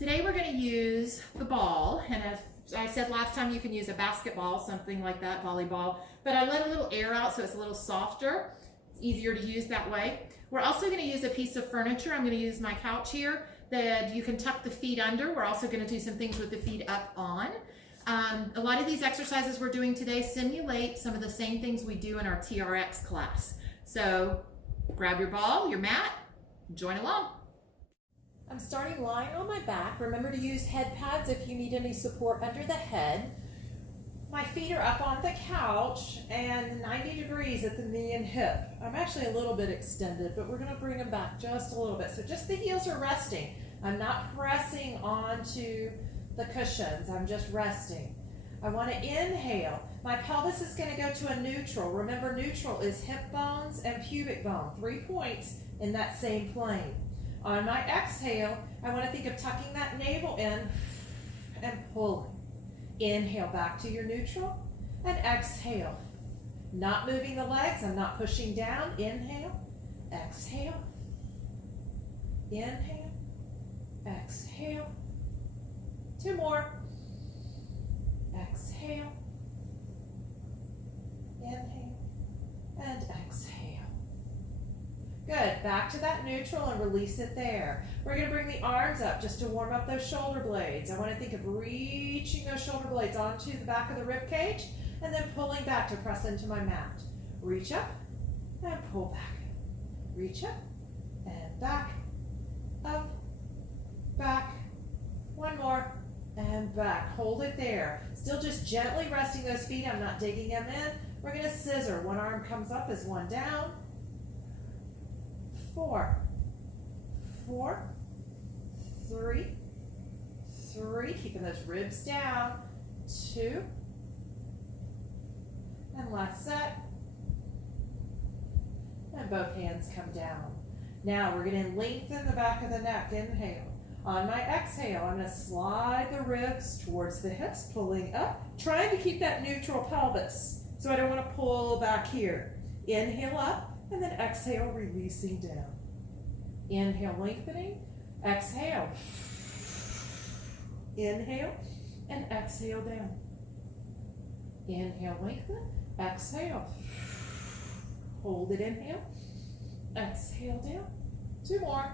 Today we're going to use the ball, and as I said last time, you can use a basketball, something like that, volleyball, but I let a little air out so it's a little softer. It's easier to use that way. We're also going to use a piece of furniture. I'm going to use my couch here that you can tuck the feet under. We're also going to do some things with the feet up on. A lot of these exercises we're doing today simulate some of the same things we do in our TRX class. So grab your ball, your mat, join along. I'm starting lying on my back. Remember to use head pads if you need any support under the head. My feet are up on the couch and 90 degrees at the knee and hip. I'm actually a little bit extended, but we're going to bring them back just a little bit. So just the heels are resting. I'm not pressing onto the cushions. I'm just resting. I want to inhale. My pelvis is going to go to a neutral. Remember, neutral is hip bones and pubic bone, 3 points in that same plane. On my exhale, I want to think of tucking that navel in and pulling. Inhale back to your neutral and exhale. Not moving the legs, I'm not pushing down. Inhale, exhale, inhale, exhale. 2 more. Exhale, inhale, and exhale. Good, back to that neutral and release it there. We're going to bring the arms up just to warm up those shoulder blades. I want to think of reaching those shoulder blades onto the back of the rib cage and then pulling back to press into my mat. Reach up and pull back. Reach up and back, up, back. 1 more and back. Hold it there. Still just gently resting those feet. I'm not digging them in. We're going to scissor. 1 arm comes up as 1 down. 4, 4, 3, 3, keeping those ribs down, 2, and last set, and both hands come down. Now we're going to lengthen the back of the neck, inhale. On my exhale, I'm going to slide the ribs towards the hips, pulling up, trying to keep that neutral pelvis, so I don't want to pull back here. Inhale up, and then exhale, releasing down. Inhale, lengthening. Exhale. Inhale, and exhale down. Inhale, lengthen. Exhale. Hold it, inhale. Exhale down. 2 more.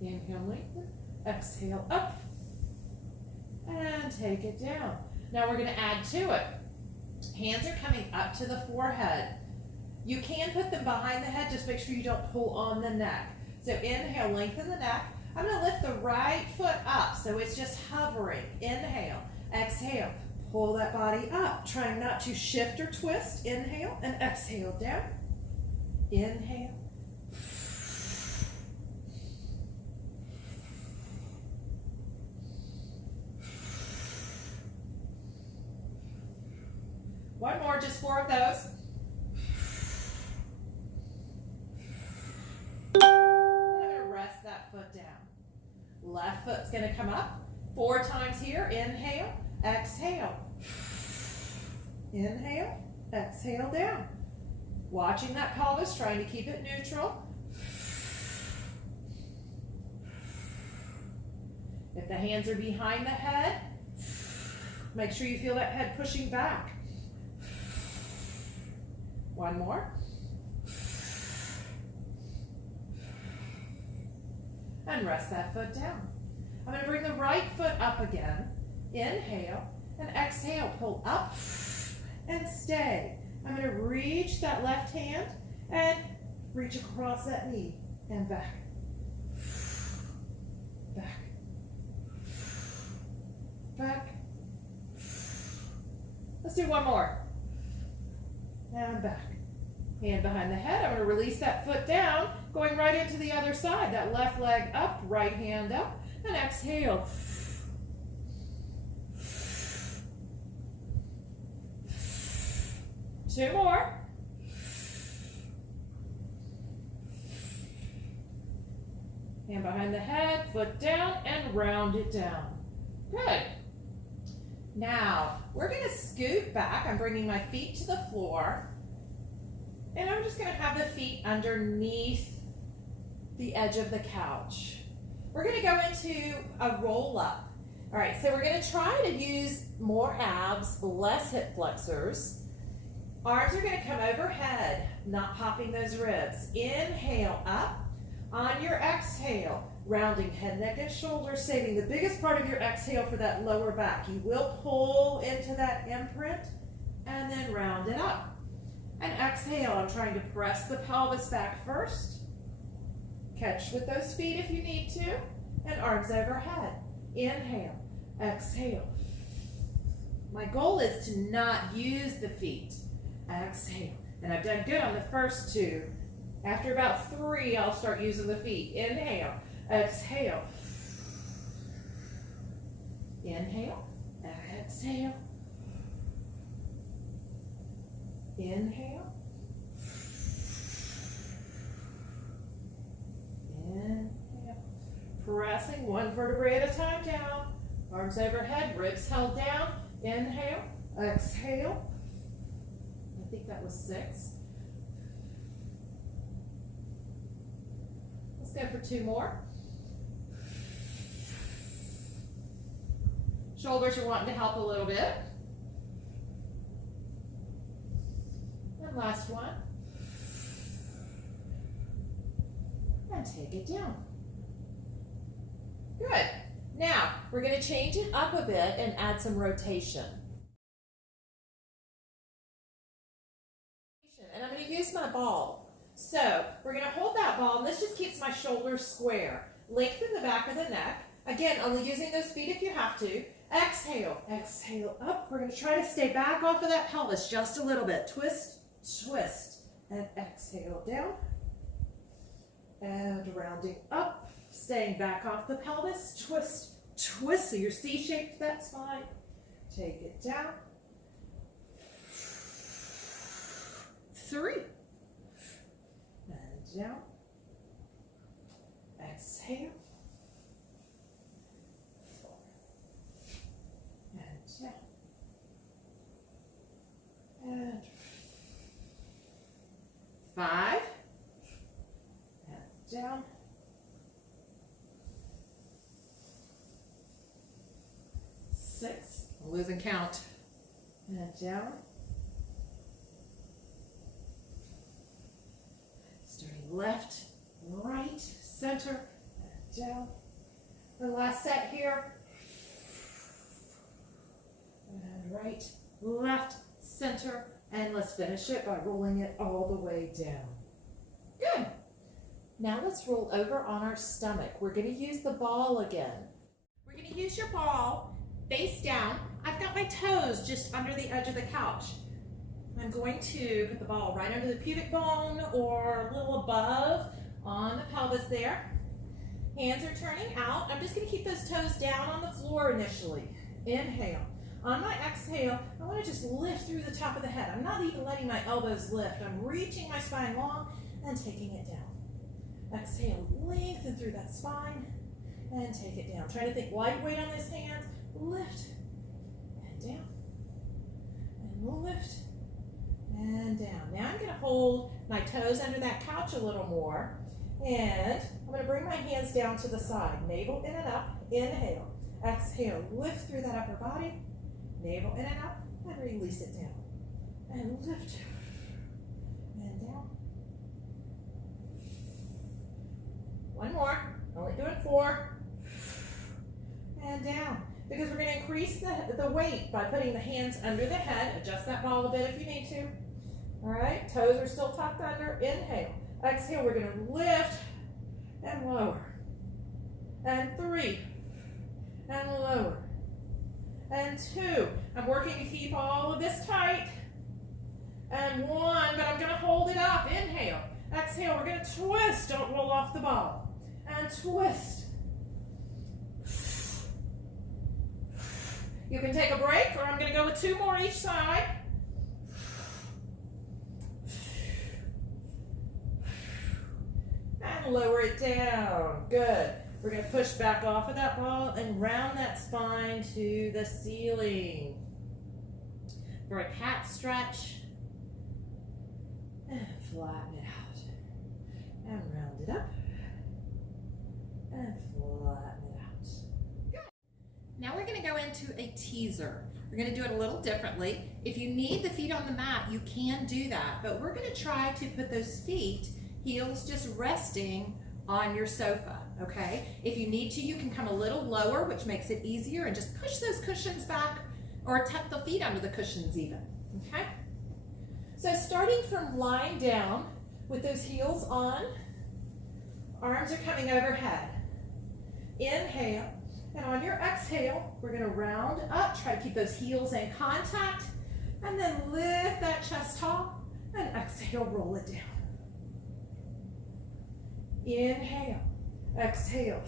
Inhale, lengthen. Exhale, up. And take it down. Now we're going to add to it. Hands are coming up to the forehead. You can put them behind the head, just make sure you don't pull on the neck. So inhale, lengthen the neck. I'm going to lift the right foot up, so it's just hovering. Inhale, exhale, pull that body up, trying not to shift or twist. Inhale and exhale down. Inhale. One more, just 4 of those. And I'm going to rest that foot down. Left foot's going to come up. 4 times here. Inhale, exhale. Inhale, exhale down. Watching that pelvis, trying to keep it neutral. If the hands are behind the head, make sure you feel that head pushing back. 1 more. And rest that foot down. I'm going to bring the right foot up again. Inhale and exhale. Pull up and stay. I'm going to reach that left hand and reach across that knee and back. Back. Back. Let's do 1 more. And back. Hand behind the head. I'm going to release that foot down, going right into the other side. That left leg up, right hand up, and exhale. Two more. Hand behind the head, foot down, and round it down. Good. Now, we're going to scoot back. I'm bringing my feet to the floor. And I'm just gonna have the feet underneath the edge of the couch. We're gonna go into a roll up. All right, so we're gonna try to use more abs, less hip flexors. Arms are gonna come overhead, not popping those ribs. Inhale up. On your exhale, rounding head, neck, and shoulders, saving the biggest part of your exhale for that lower back. You will pull into that imprint and then round it up. And exhale, I'm trying to press the pelvis back first. Catch with those feet if you need to. And arms overhead. Inhale, exhale. My goal is to not use the feet. Exhale. And I've done good on the first two. After about 3, I'll start using the feet. Inhale, exhale. Inhale, exhale. Inhale. Inhale. Pressing one vertebrae at a time down. Arms overhead, ribs held down. Inhale, exhale. I think that was 6. Let's go for 2 more. Shoulders are wanting to help a little bit. And last one. And take it down. Good. Now, we're going to change it up a bit and add some rotation. And I'm going to use my ball. So, we're going to hold that ball, and this just keeps my shoulders square. Lengthen the back of the neck. Again, only using those feet if you have to. Exhale, exhale up. We're going to try to stay back off of that pelvis just a little bit. Twist, twist, and exhale down. And rounding up, staying back off the pelvis. Twist, twist, so you're C-shaped that spine. Take it down. 3. And down. Exhale. 4. And down. And 5. And down. 6. I'm losing count. And down. Starting left, right, center, and down. The last set here. And right, left, center, and let's finish it by rolling it all the way down. Good. Now let's roll over on our stomach. We're going to use the ball again. We're going to use your ball face down. I've got my toes just under the edge of the couch. I'm going to put the ball right under the pubic bone or a little above on the pelvis there. Hands are turning out. I'm just going to keep those toes down on the floor initially. Inhale. On my exhale, I want to just lift through the top of the head. I'm not even letting my elbows lift. I'm reaching my spine long and taking it down. Exhale, lengthen through that spine and take it down. Try to think lightweight on this hand. Lift and down and lift and down. Now I'm going to hold my toes under that couch a little more, and I'm going to bring my hands down to the side. Navel in and up. Inhale. Exhale. Lift through that upper body. Navel in and up, and release it down. And lift and down. One more. Only doing 4. And down. Because we're going to increase the weight by putting the hands under the head. Adjust that ball a bit if you need to. All right, toes are still tucked under. Inhale. Exhale, we're going to lift and lower. And 3. And lower. And 2. I'm working to keep all of this tight. And 1, but I'm going to hold it up. Inhale. Exhale, we're going to twist. Don't roll off the ball. And twist. You can take a break, or I'm going to go with 2 more each side. And lower it down. Good. We're going to push back off of that ball and round that spine to the ceiling. For a cat stretch. And flatten it out. And round it up. And flatten it out. Good. Now we're going to go into a teaser. We're going to do it a little differently. If you need the feet on the mat, you can do that, but we're going to try to put those feet, heels just resting on your sofa, okay? If you need to, you can come a little lower, which makes it easier, and just push those cushions back or tuck the feet under the cushions even, okay? So starting from lying down with those heels on, arms are coming overhead. Inhale, and on your exhale, we're gonna round up, try to keep those heels in contact, and then lift that chest tall, and exhale, roll it down. Inhale, exhale.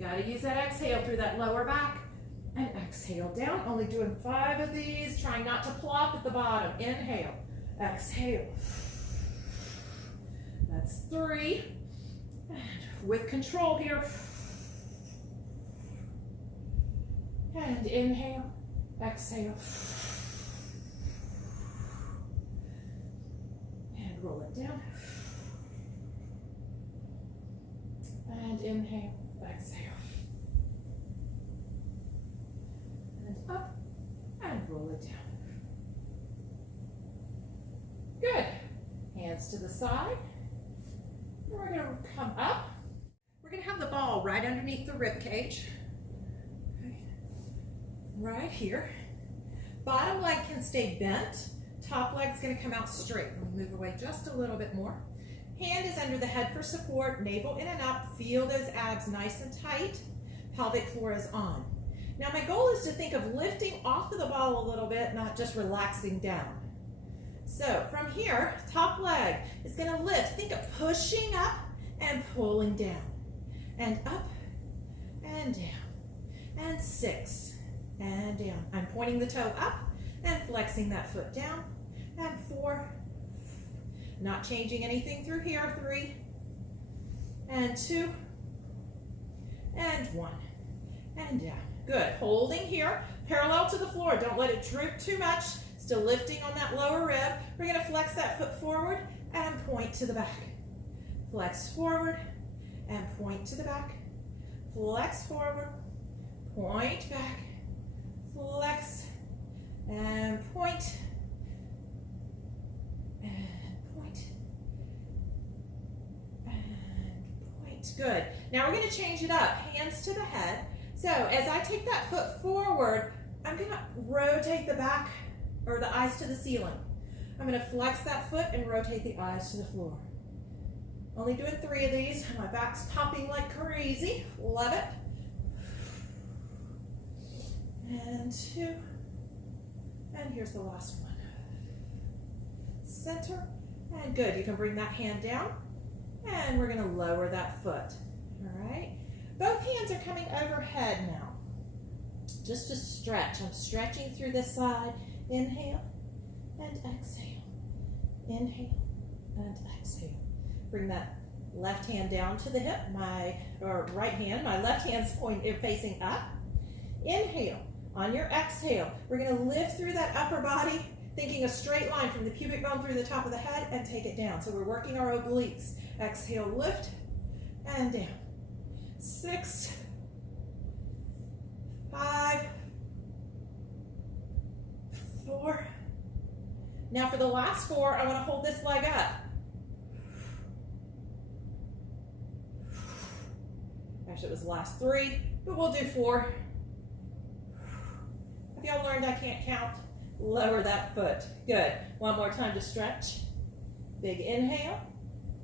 Gotta use that exhale through that lower back, and exhale down. Only doing 5 of these, trying not to plop at the bottom. Inhale, exhale. That's 3. And with control here. And inhale, exhale. And roll it down. And inhale, exhale. And up, and roll it down. Good. Hands to the side. And we're gonna come up. We're gonna have the ball right underneath the rib cage. Okay. Right here. Bottom leg can stay bent. Top leg's gonna come out straight. We'll move away just a little bit more. Hand is under the head for support, navel in and up. Feel those abs nice and tight. Pelvic floor is on. Now my goal is to think of lifting off of the ball a little bit, not just relaxing down. So from here, top leg is gonna lift. Think of pushing up and pulling down. And up and down. And 6 and down. I'm pointing the toe up and flexing that foot down. And 4. Not changing anything through here. 3 and 2 and 1 and down. Good. Holding here, parallel to the floor. Don't let it droop too much. Still lifting on that lower rib. We're going to flex that foot forward and point to the back. Flex forward and point to the back. Flex forward, point back, flex and point. Good. Now we're going to change it up. Hands to the head. So as I take that foot forward, I'm going to rotate the back or the eyes to the ceiling. I'm going to flex that foot and rotate the eyes to the floor. Only doing 3 of these. My back's popping like crazy. Love it. And 2. And here's the last one. Center. And good. You can bring that hand down. And we're going to lower that foot. All right. Both hands are coming overhead now. Just to stretch. I'm stretching through this side. Inhale and exhale. Inhale and exhale. Bring that left hand down to the hip. My right hand, my left hand's facing up. Inhale. On your exhale, we're going to lift through that upper body, thinking a straight line from the pubic bone through the top of the head and take it down. So we're working our obliques. Exhale, lift and down. 6, 5, 4. Now for the last 4, I want to hold this leg up. Actually, it was the last 3, but we'll do 4. Have y'all learned I can't count? Lower that foot. Good. One more time to stretch. Big inhale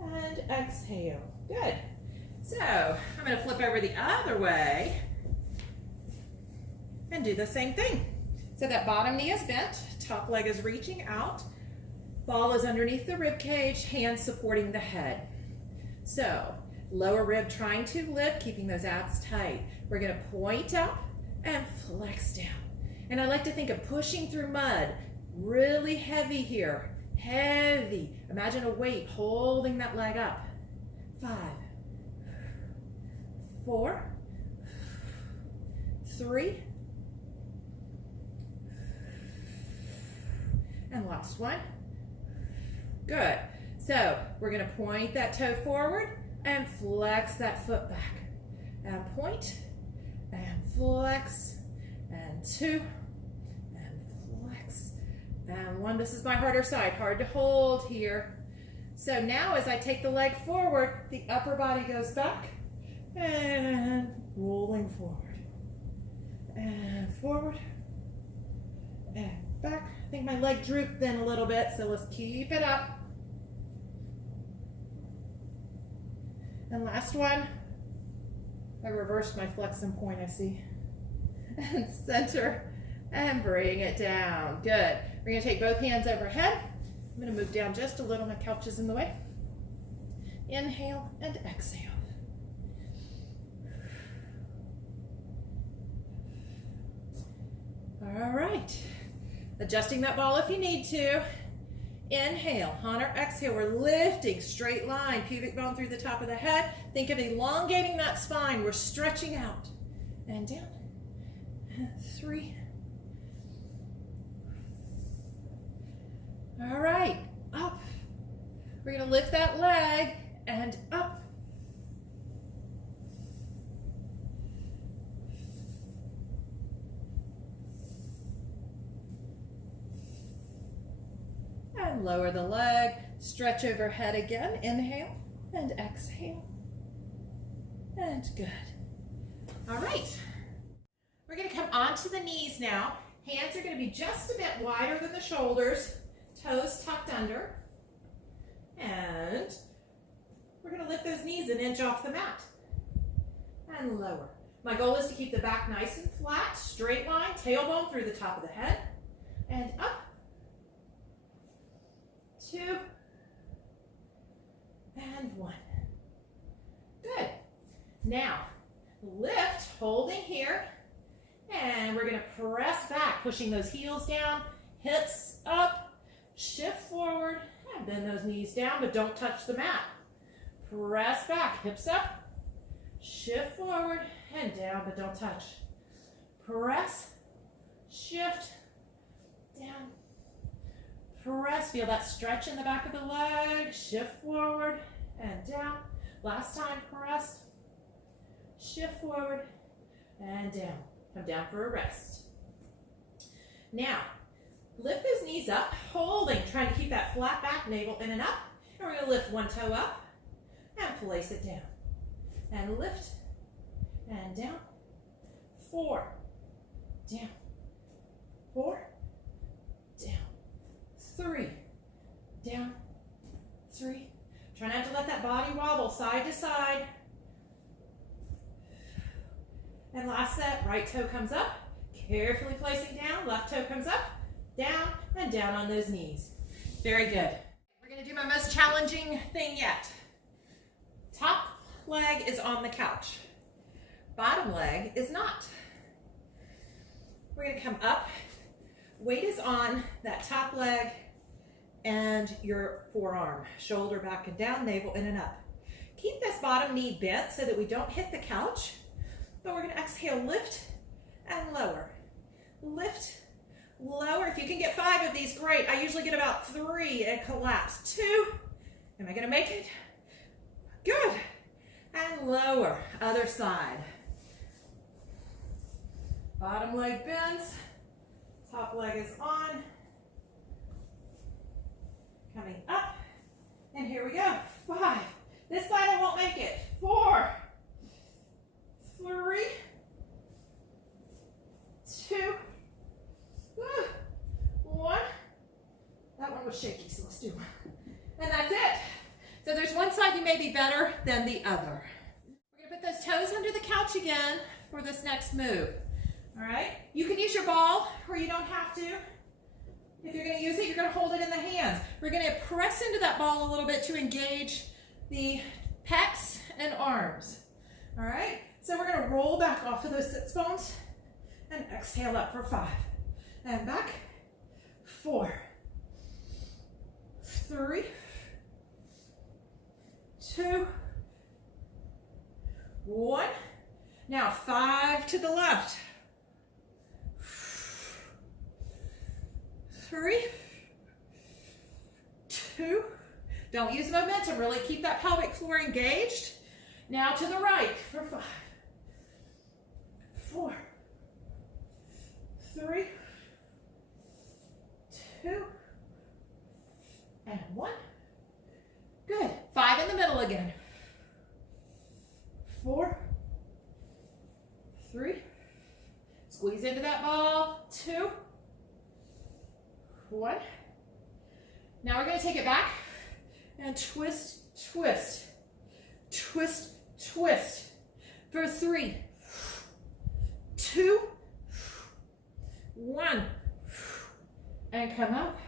and exhale. Good. So I'm going to flip over the other way and do the same thing. So that bottom knee is bent, top leg is reaching out, ball is underneath the rib cage, hands supporting the head. So lower rib trying to lift, keeping those abs tight. We're going to point up and flex down. And I like to think of pushing through mud, really heavy here, heavy. Imagine a weight holding that leg up. 5, 4, 3, and last one. Good. So we're going to point that toe forward and flex that foot back. And point and flex and 2 and flex and 1. This is my harder side, hard to hold here. So now as I take the leg forward, the upper body goes back and rolling forward and forward and back. I think my leg drooped then a little bit, so let's keep it up. And last one. I reversed my flex and point, I see. And center and bring it down. Good. We're going to take both hands overhead. I'm going to move down just a little. My couch is in the way. Inhale and exhale. All right. Adjusting that ball if you need to. Inhale, on our exhale, we're lifting, straight line, pubic bone through the top of the head. Think of elongating that spine. We're stretching out. And down. And 3. All right, up. We're going to lift that leg and up. And lower the leg, stretch overhead again. Inhale and exhale. And good. All right. We're going to come onto the knees now. Hands are going to be just a bit wider than the shoulders. Toes tucked under. And we're going to lift those knees an inch off the mat. And lower. My goal is to keep the back nice and flat, straight line, tailbone through the top of the head. And up. 2 and 1. Good. Now, lift, holding here, and we're going to press back, pushing those heels down, hips up, shift forward, and bend those knees down, but don't touch the mat. Press back, hips up, shift forward, and down, but don't touch. Press, shift, down, press, feel that stretch in the back of the leg, shift forward and down. Last time, press, shift forward and down. Come down for a rest. Now, lift those knees up, holding, trying to keep that flat back, navel in and up. And we're going to lift one toe up and place it down. And lift and down. 4, down, 4, down. 3, down, 3. Try not to let that body wobble side to side. And last set, right toe comes up, carefully placing down, left toe comes up, down, and down on those knees. Very good. We're going to do my most challenging thing yet. Top leg is on the couch. Bottom leg is not. We're going to come up. Weight is on that top leg and your forearm. Shoulder back and down, navel in and up. Keep this bottom knee bent so that we don't hit the couch. But we're going to exhale, lift and lower. Lift, lower. If you can get 5 of these, great. I usually get about 3 and collapse. 2. Am I going to make it? Good. And lower. Other side. Bottom leg bends. Top leg is on. Coming up. And here we go. 5. This side I won't make it. 4. 3. 2. 1. That one was shaky, so let's do one. And that's it. So there's one side you may be better than the other. We're going to put those toes under the couch again for this next move. All right? You can use your ball or you don't have to. If you're going to use it, you're going to hold it in the hands. We're going to press into that ball a little bit to engage the pecs and arms. All right? So we're going to roll back off of those sits bones and exhale up for 5. And back. 4. 3. 2. 1. Now 5 to the left. 3. 2. Don't use momentum, really keep that pelvic floor engaged. Now to the right for 5, 4, 3, 2, and 1. Good. 5 in the middle again. 4, 3, squeeze into that ball, 2, 1. Now we're going to take it back and twist, twist, twist, twist for 3, 2, 1, and come up.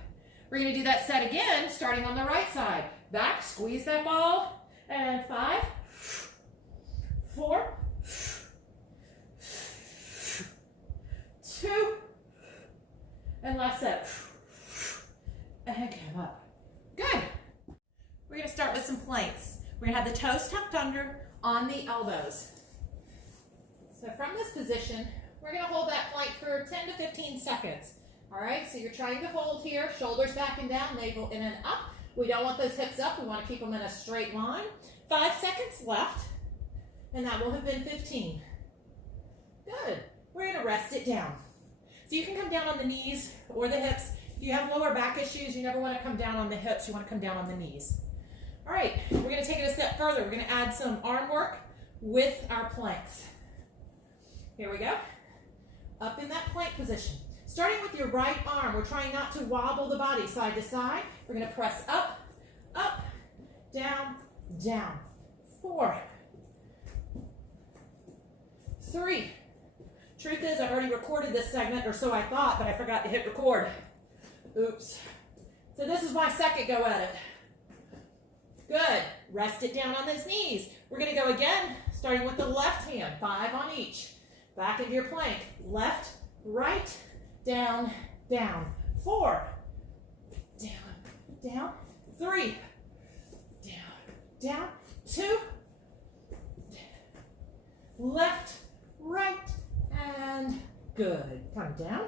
We're going to do that set again, starting on the right side. Back, squeeze that ball, and 5, 4, 2, and last set. And come up. Good. We're going to start with some planks. We're going to have the toes tucked under on the elbows. So from this position, we're going to hold that plank for 10 to 15 seconds. All right, so you're trying to hold here, shoulders back and down, navel in and up. We don't want those hips up. We want to keep them in a straight line. 5 seconds left, and that will have been 15. Good. We're going to rest it down. So you can come down on the knees or the hips. If you have lower back issues, you never want to come down on the hips. You want to come down on the knees. All right, we're going to take it a step further. We're going to add some arm work with our planks. Here we go. Up in that plank position. Starting with your right arm, we're trying not to wobble the body side to side. We're going to press up, up, down, down. 4, 3. Truth is, I've already recorded this segment, or so I thought, but I forgot to hit record. Oops. So this is my second go at it. Good. Rest it down on those knees. We're going to go again, starting with the left hand. 5 on each. Back into your plank. Left, right, down, down. 4, down, down. 3, down, down. 2, left, right, and good. Come down,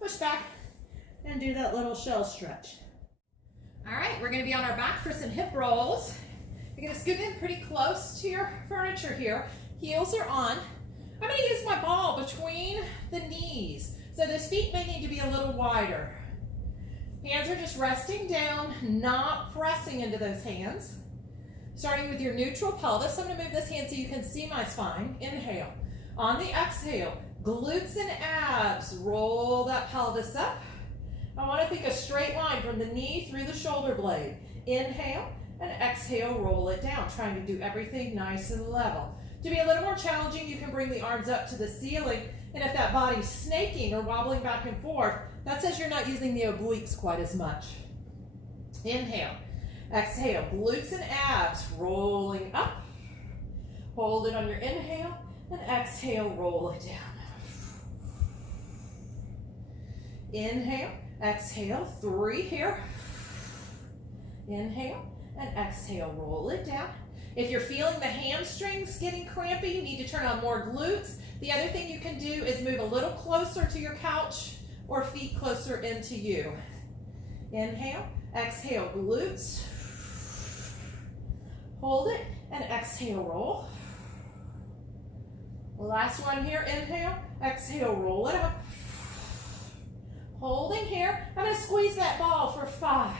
push back, and do that little shell stretch. All right, we're going to be on our back for some hip rolls. You're going to scoot in pretty close to your furniture here. Heels are on. I'm going to use my ball between the knees. So those feet may need to be a little wider. Hands are just resting down, not pressing into those hands. Starting with your neutral pelvis, I'm going to move this hand so you can see my spine. Inhale. On the exhale, glutes and abs, roll that pelvis up. I want to think a straight line from the knee through the shoulder blade. Inhale and exhale, roll it down, trying to do everything nice and level. To be a little more challenging, you can bring the arms up to the ceiling, and if that body's snaking or wobbling back and forth, that says you're not using the obliques quite as much. Inhale, exhale, glutes and abs, rolling up. Hold it on your inhale, and exhale, roll it down. Inhale, exhale, 3 here. Inhale and exhale, roll it down. If you're feeling the hamstrings getting crampy, you need to turn on more glutes. The other thing you can do is move a little closer to your couch or feet closer into you. Inhale, exhale, glutes. Hold it and exhale, roll. Last one here, inhale, exhale, roll it up. Holding here, I'm going to squeeze that ball for 5,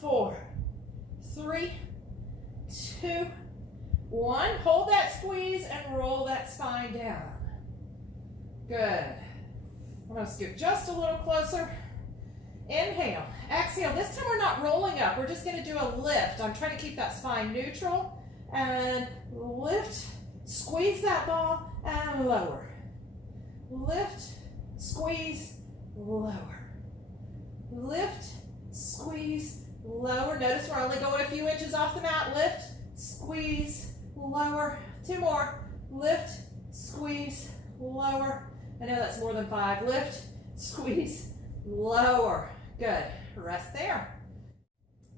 4, 3, 2, 1. Hold that squeeze and roll that spine down. Good. I'm going to scoot just a little closer. Inhale, exhale. This time we're not rolling up. We're just going to do a lift. I'm trying to keep that spine neutral and lift, squeeze that ball and lower. Lift, squeeze, lower. Lift, squeeze, lower. Notice we're only going a few inches off the mat. Lift, squeeze, lower. 2 more. Lift, squeeze, lower. I know that's more than 5. Lift, squeeze, lower. Good. Rest there.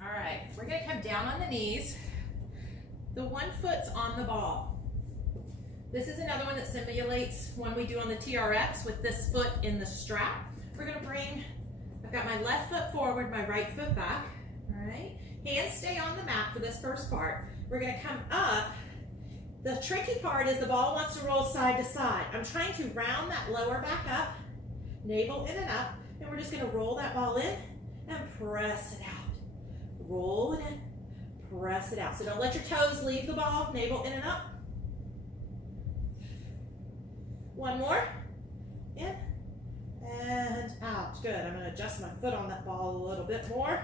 All right, we're going to come down on the knees. The one foot's on the ball. This is another one that simulates one we do on the TRX with this foot in the strap. We're going to bring, I've got my left foot forward, my right foot back. All right. Hands stay on the mat for this first part. We're gonna come up. The tricky part is the ball wants to roll side to side. I'm trying to round that lower back up, navel in and up, and we're just gonna roll that ball in and press it out. Roll it in, press it out. So don't let your toes leave the ball, navel in and up. One more, in and out. Good, I'm gonna adjust my foot on that ball a little bit more.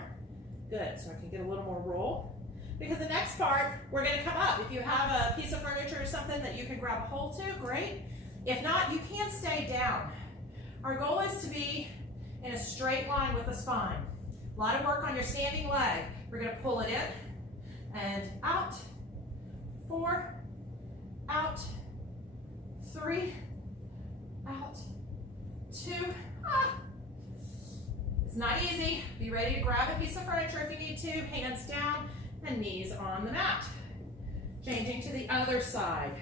Good, so I can get a little more roll. Because the next part, we're gonna come up. If you have a piece of furniture or something that you can grab a hold to, great. If not, you can stay down. Our goal is to be in a straight line with the spine. A lot of work on your standing leg. We're gonna pull it in and out, 4, out, 3, out, 2, It's not easy. Be ready to grab a piece of furniture if you need to, hands down and knees on the mat. Changing to the other side.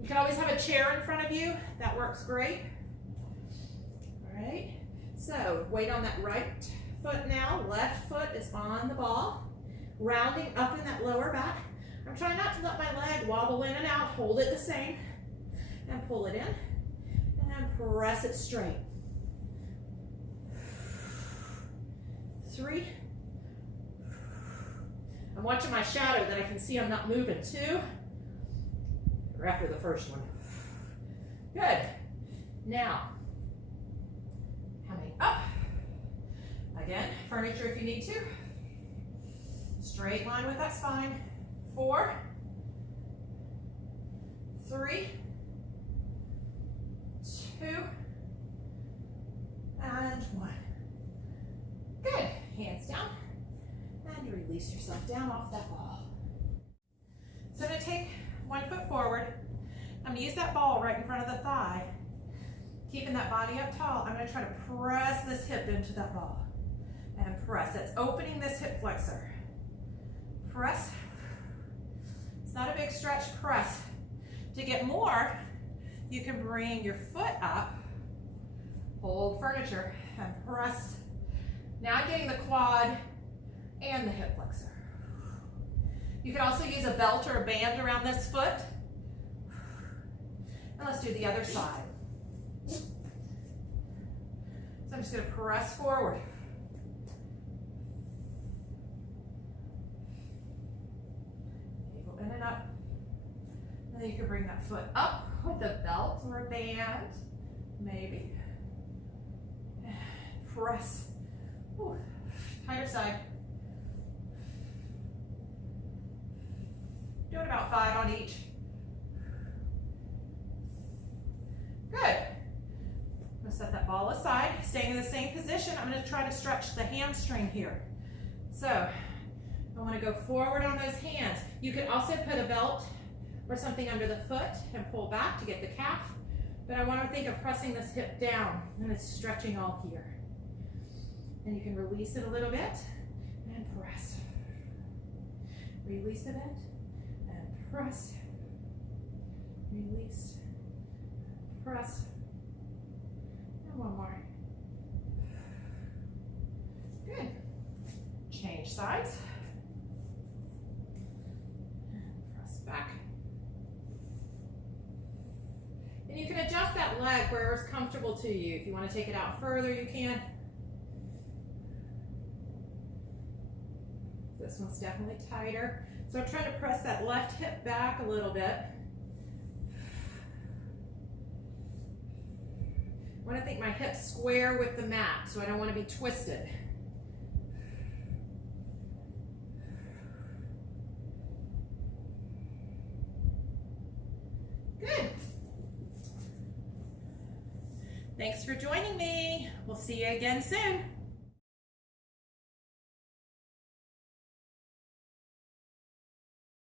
You can always have a chair in front of you. That works great. All right, so weight on that right foot now. Left foot is on the ball. Rounding up in that lower back. I'm trying not to let my leg wobble in and out. Hold it the same and pull it in and press it straight. 3. I'm watching my shadow that I can see I'm not moving. 2. Or after the first one. Good. Now, coming up. Again, furniture if you need to. Straight line with that spine. 4, 3, 2, and 1. Good. Hands down. And release yourself down off that ball. So I'm going to take 1 foot forward. I'm going to use that ball right in front of the thigh. Keeping that body up tall, I'm going to try to press this hip into that ball. And press. That's opening this hip flexor. Press. It's not a big stretch. Press. To get more, you can bring your foot up, hold furniture, and press. Now I'm getting the quad and the hip flexor. You can also use a belt or a band around this foot. And let's do the other side. So I'm just going to press forward. Navel in and up. And then you can bring that foot up with a belt or a band, maybe. Press. Ooh. Tighter side. Doing about 5 on each. Good. I'm going to set that ball aside, staying in the same position. I'm going to try to stretch the hamstring here. So I want to go forward on those hands. You could also put a belt or something under the foot and pull back to get the calf. But I want to think of pressing this hip down and it's stretching all here. And you can release it a little bit and press. Release a bit and press. Release. Press. And one more. Good. Change sides. Press back. And you can adjust that leg wherever it's comfortable to you. If you want to take it out further, you can. This one's definitely tighter. So I'm trying to press that left hip back a little bit. I want to think my hips square with the mat, so I don't want to be twisted. Good. Thanks for joining me. We'll see you again soon.